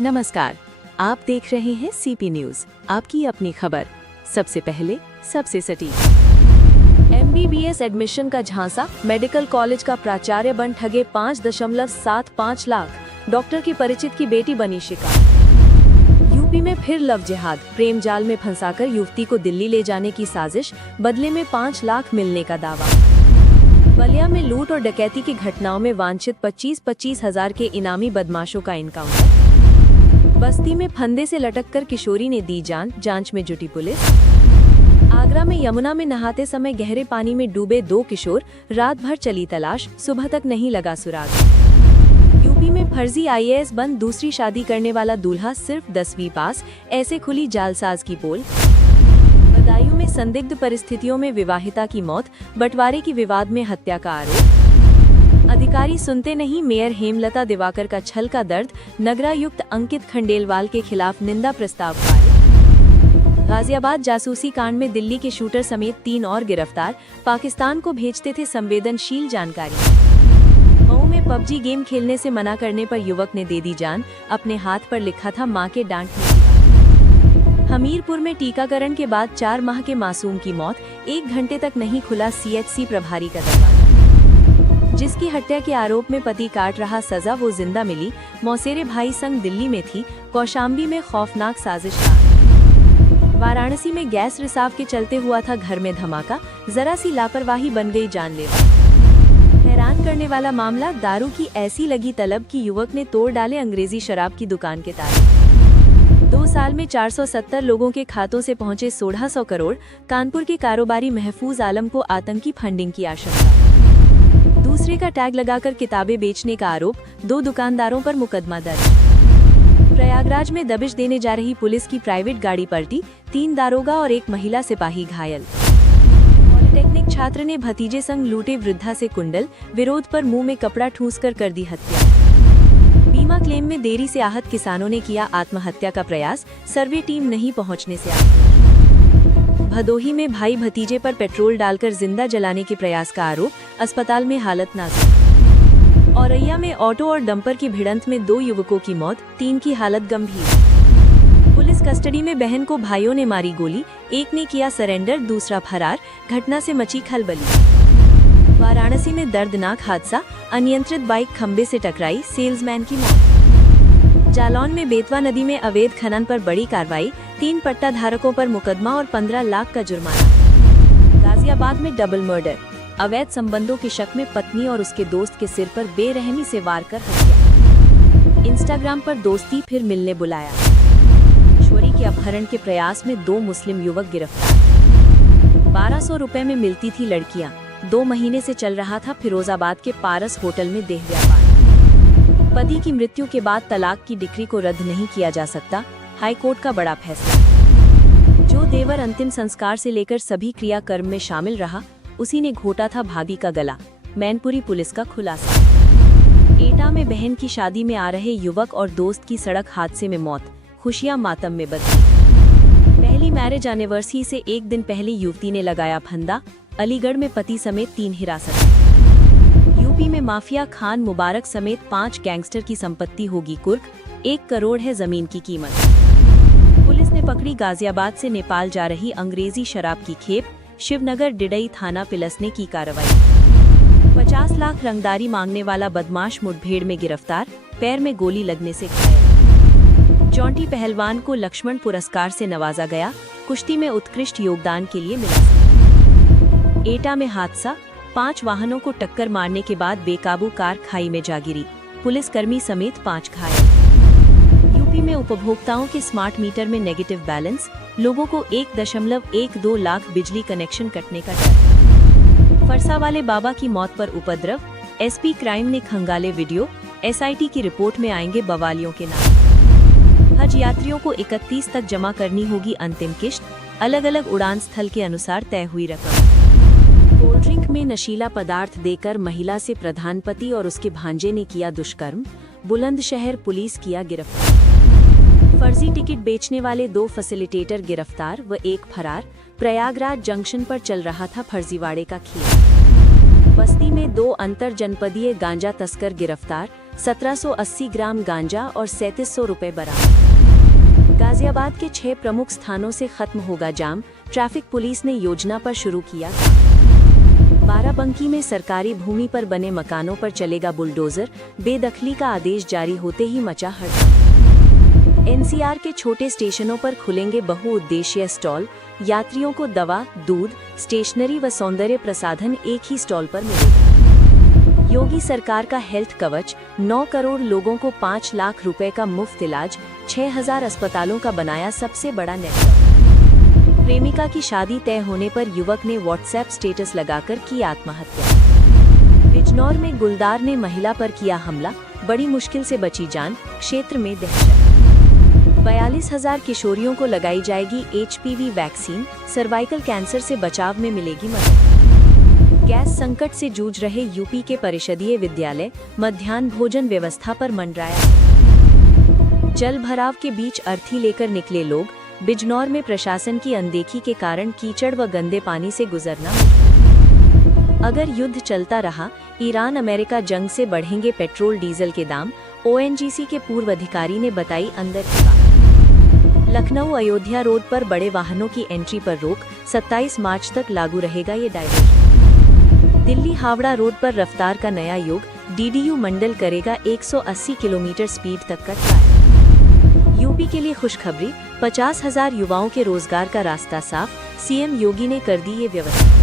नमस्कार, आप देख रहे हैं सीपी न्यूज, आपकी अपनी खबर। सबसे पहले सबसे सटीक। एमबीबीएस एडमिशन का झांसा, मेडिकल कॉलेज का प्राचार्य बन ठगे 5.75 लाख, डॉक्टर की परिचित की बेटी बनी शिकार। यूपी में फिर लव जिहाद, प्रेम जाल में फंसाकर युवती को दिल्ली ले जाने की साजिश, बदले में 5 लाख मिलने का दावा। बलिया में लूट और डकैती की घटनाओं में वांछित 25-25 हजार के इनामी बदमाशों का इनकाउंटर। बस्ती में फंदे से लटककर किशोरी ने दी जान, जांच में जुटी पुलिस। आगरा में यमुना में नहाते समय गहरे पानी में डूबे 2 किशोर, रात भर चली तलाश, सुबह तक नहीं लगा सुराग। यूपी में फर्जी आईएएस बन दूसरी शादी करने वाला दूल्हा सिर्फ 10वीं पास, ऐसे खुली जालसाज की पोल। बदायूं में संदिग्ध परिस्थितियों में विवाहिता की मौत, बंटवारे की विवाद में हत्या का आरोप। अधिकारी सुनते नहीं, मेयर हेमलता दिवाकर का छल का दर्द, नगरायुक्त अंकित खंडेलवाल के खिलाफ निंदा प्रस्ताव पारित। गाजियाबाद जासूसी कांड में दिल्ली के शूटर समेत 3 और गिरफ्तार, पाकिस्तान को भेजते थे संवेदनशील जानकारी। मऊ में पबजी गेम खेलने से मना करने पर युवक ने दे दी जान, अपने हाथ पर लिखा था मां के डांटने की बात। हमीरपुर में टीकाकरण के बाद 4 माह के मासूम की मौत, 1 घंटे तक नहीं खुला सीएचसी प्रभारी का दरवाजा। जिसकी हत्या के आरोप में पति काट रहा सजा, वो जिंदा मिली, मौसेरे भाई संग दिल्ली में थी, कौशाम्बी में खौफनाक साजिश। वाराणसी में गैस रिसाव के चलते हुआ था घर में धमाका, जरा सी लापरवाही बन गई जानलेवा। हैरान करने वाला मामला, दारू की ऐसी लगी तलब कि युवक ने तोड़ डाले अंग्रेजी शराब की दुकान के ताले। 2 साल में 470 लोगों के खातों से पहुंचे 1600 करोड़, कानपुर के कारोबारी महफूज आलम को आतंकी फंडिंग की आशंका। दूसरे का टैग लगाकर किताबें बेचने का आरोप, 2 दुकानदारों पर मुकदमा दर्ज। प्रयागराज में दबिश देने जा रही पुलिस की प्राइवेट गाड़ी पलटी, 3 दारोगा और 1 महिला सिपाही घायल। पॉलिटेक्निक छात्र ने भतीजे संग लूटे वृद्धा से कुंडल, विरोध पर मुंह में कपड़ा ठूंसकर कर दी हत्या। बीमा क्लेम में देरी से आहत किसानों ने किया आत्महत्या का प्रयास, सर्वे टीम नहीं पहुंचने से आक्रोश। भदोही में भाई भतीजे पर पेट्रोल डालकर जिंदा जलाने के प्रयास का आरोप, अस्पताल में हालत नाजुक। औरैया में ऑटो और डंपर की भिड़ंत में 2 युवकों की मौत, 3 की हालत गंभीर। पुलिस कस्टडी में बहन को भाइयों ने मारी गोली, एक ने किया सरेंडर, दूसरा फरार, घटना से मची खलबली। वाराणसी में दर्दनाक हादसा, अनियंत्रित बाइक खंबे से टकराई, सेल्समैन की मौत। जालौन में बेतवा नदी में अवैध खनन पर बड़ी कार्रवाई, 3 पट्टा धारकों पर मुकदमा और 15 लाख का जुर्माना। गाजियाबाद में डबल मर्डर, अवैध संबंधों के शक में पत्नी और उसके दोस्त के सिर पर बेरहमी से वार कर हत्या। इंस्टाग्राम पर दोस्ती फिर मिलने बुलाया। किशोरी के अपहरण के प्रयास में 2 मुस्लिम युवक गिरफ्तार। 1200 रुपए में मिलती थी लड़कियां, 2 महीने से चल रहा था फिरोजाबाद के पारस होटल में देह व्यापार। पति की मृत्यु के बाद तलाक की डिक्री को रद्द नहीं किया जा सकता, हाईकोर्ट का बड़ा फैसला। जो देवर अंतिम संस्कार से लेकर सभी क्रियाकर्म में शामिल रहा, उसी ने घोटा था भाभी का गला, मैनपुरी पुलिस का खुलासा। एटा में बहन की शादी में आ रहे युवक और दोस्त की सड़क हादसे में मौत, खुशियां मातम में बदली। पहली मैरिज एनिवर्सरी से 1 दिन पहले युवती ने लगाया फंदा, अलीगढ़ में पति समेत 3 हिरासत में। यूपी में माफिया खान मुबारक समेत 5 गैंगस्टर की संपत्ति होगी कुर्क, 1 करोड़ है जमीन की कीमत। पुलिस ने पकड़ी गाजियाबाद से नेपाल जा रही अंग्रेजी शराब की खेप, शिवनगर डिडई थाना पुलिस ने की कार्रवाई। 50 लाख रंगदारी मांगने वाला बदमाश मुठभेड़ में गिरफ्तार, पैर में गोली लगने से घायल। जॉन्टी पहलवान को लक्ष्मण पुरस्कार से नवाजा गया, कुश्ती में उत्कृष्ट योगदान के लिए मिला। एटा में हादसा, 5 वाहनों को टक्कर मारने के बाद बेकाबू कार खाई में जा गिरी, पुलिसकर्मी समेत 5 घायल। यूपी में उपभोक्ताओं के स्मार्ट मीटर में नेगेटिव बैलेंस, लोगों को 1.12 लाख बिजली कनेक्शन कटने का डर। फरसा वाले बाबा की मौत पर उपद्रव, एसपी क्राइम ने खंगाले वीडियो, एसआईटी की रिपोर्ट में आएंगे बवालियों के नाम। हज यात्रियों को 31 तक जमा करनी होगी अंतिम किश्त, अलग अलग उड़ान स्थल के अनुसार तय हुई रकम। कोल्ड ड्रिंक में नशीला पदार्थ देकर महिला से प्रधानपति और उसके भांजे ने किया दुष्कर्म, बुलंदशहर पुलिस किया गिरफ्तार। फर्जी टिकट बेचने वाले 2 फैसिलिटेटर गिरफ्तार व 1 फरार, प्रयागराज जंक्शन पर चल रहा था फर्जीवाड़े का खेल। बस्ती में 2 अंतर जनपदीय गांजा तस्कर गिरफ्तार, 1780 ग्राम गांजा और 3700 रुपए बरामद। गाजियाबाद के 6 प्रमुख स्थानों से खत्म होगा जाम, ट्रैफिक पुलिस ने योजना पर शुरू किया। बाराबंकी में सरकारी भूमि पर बने मकानों पर चलेगा बुलडोजर, बेदखली का आदेश जारी होते ही मचा हड़कंप। एनसीआर के छोटे स्टेशनों पर खुलेंगे बहुउद्देशीय स्टॉल, यात्रियों को दवा, दूध, स्टेशनरी व सौंदर्य प्रसाधन एक ही स्टॉल पर मिलेगा। योगी सरकार का हेल्थ कवच, 9 करोड़ लोगों को 5 लाख रुपए का मुफ्त इलाज, 6000 अस्पतालों का बनाया सबसे बड़ा नेटवर्क। प्रेमिका की शादी तय होने पर युवक ने व्हाट्सएप स्टेटस लगाकर की आत्महत्या। बिजनौर में गुलदार ने महिला पर किया हमला, बड़ी मुश्किल से बची जान, क्षेत्र में दहशत। 42,000 किशोरियों को लगाई जाएगी HPV वैक्सीन, सर्वाइकल कैंसर से बचाव में मिलेगी मदद। गैस संकट से जूझ रहे यूपी के परिषदीय विद्यालय, मध्याह्न भोजन व्यवस्था पर मंडराया। जल भराव के अर्थ अर्थी लेकर निकले लोग, बिजनौर में प्रशासन की अनदेखी के कारण कीचड़ व गंदे पानी से गुजरना मुश्किल। अगर युद्ध चलता रहा, ईरान अमेरिका जंग से बढ़ेंगे पेट्रोल डीजल के दाम, ONGC के पूर्व अधिकारी ने बताई अंदर की बात। लखनऊ अयोध्या रोड पर बड़े वाहनों की एंट्री पर रोक, 27 मार्च तक लागू रहेगा ये डायवर्जन। दिल्ली हावड़ा रोड पर रफ्तार का नया योग, DDU मंडल करेगा 180 किलोमीटर स्पीड तक का ट्रायल। यूपी के लिए खुशखबरी, 50,000 युवाओं के रोजगार का रास्ता साफ, CM योगी ने कर दी ये व्यवस्था।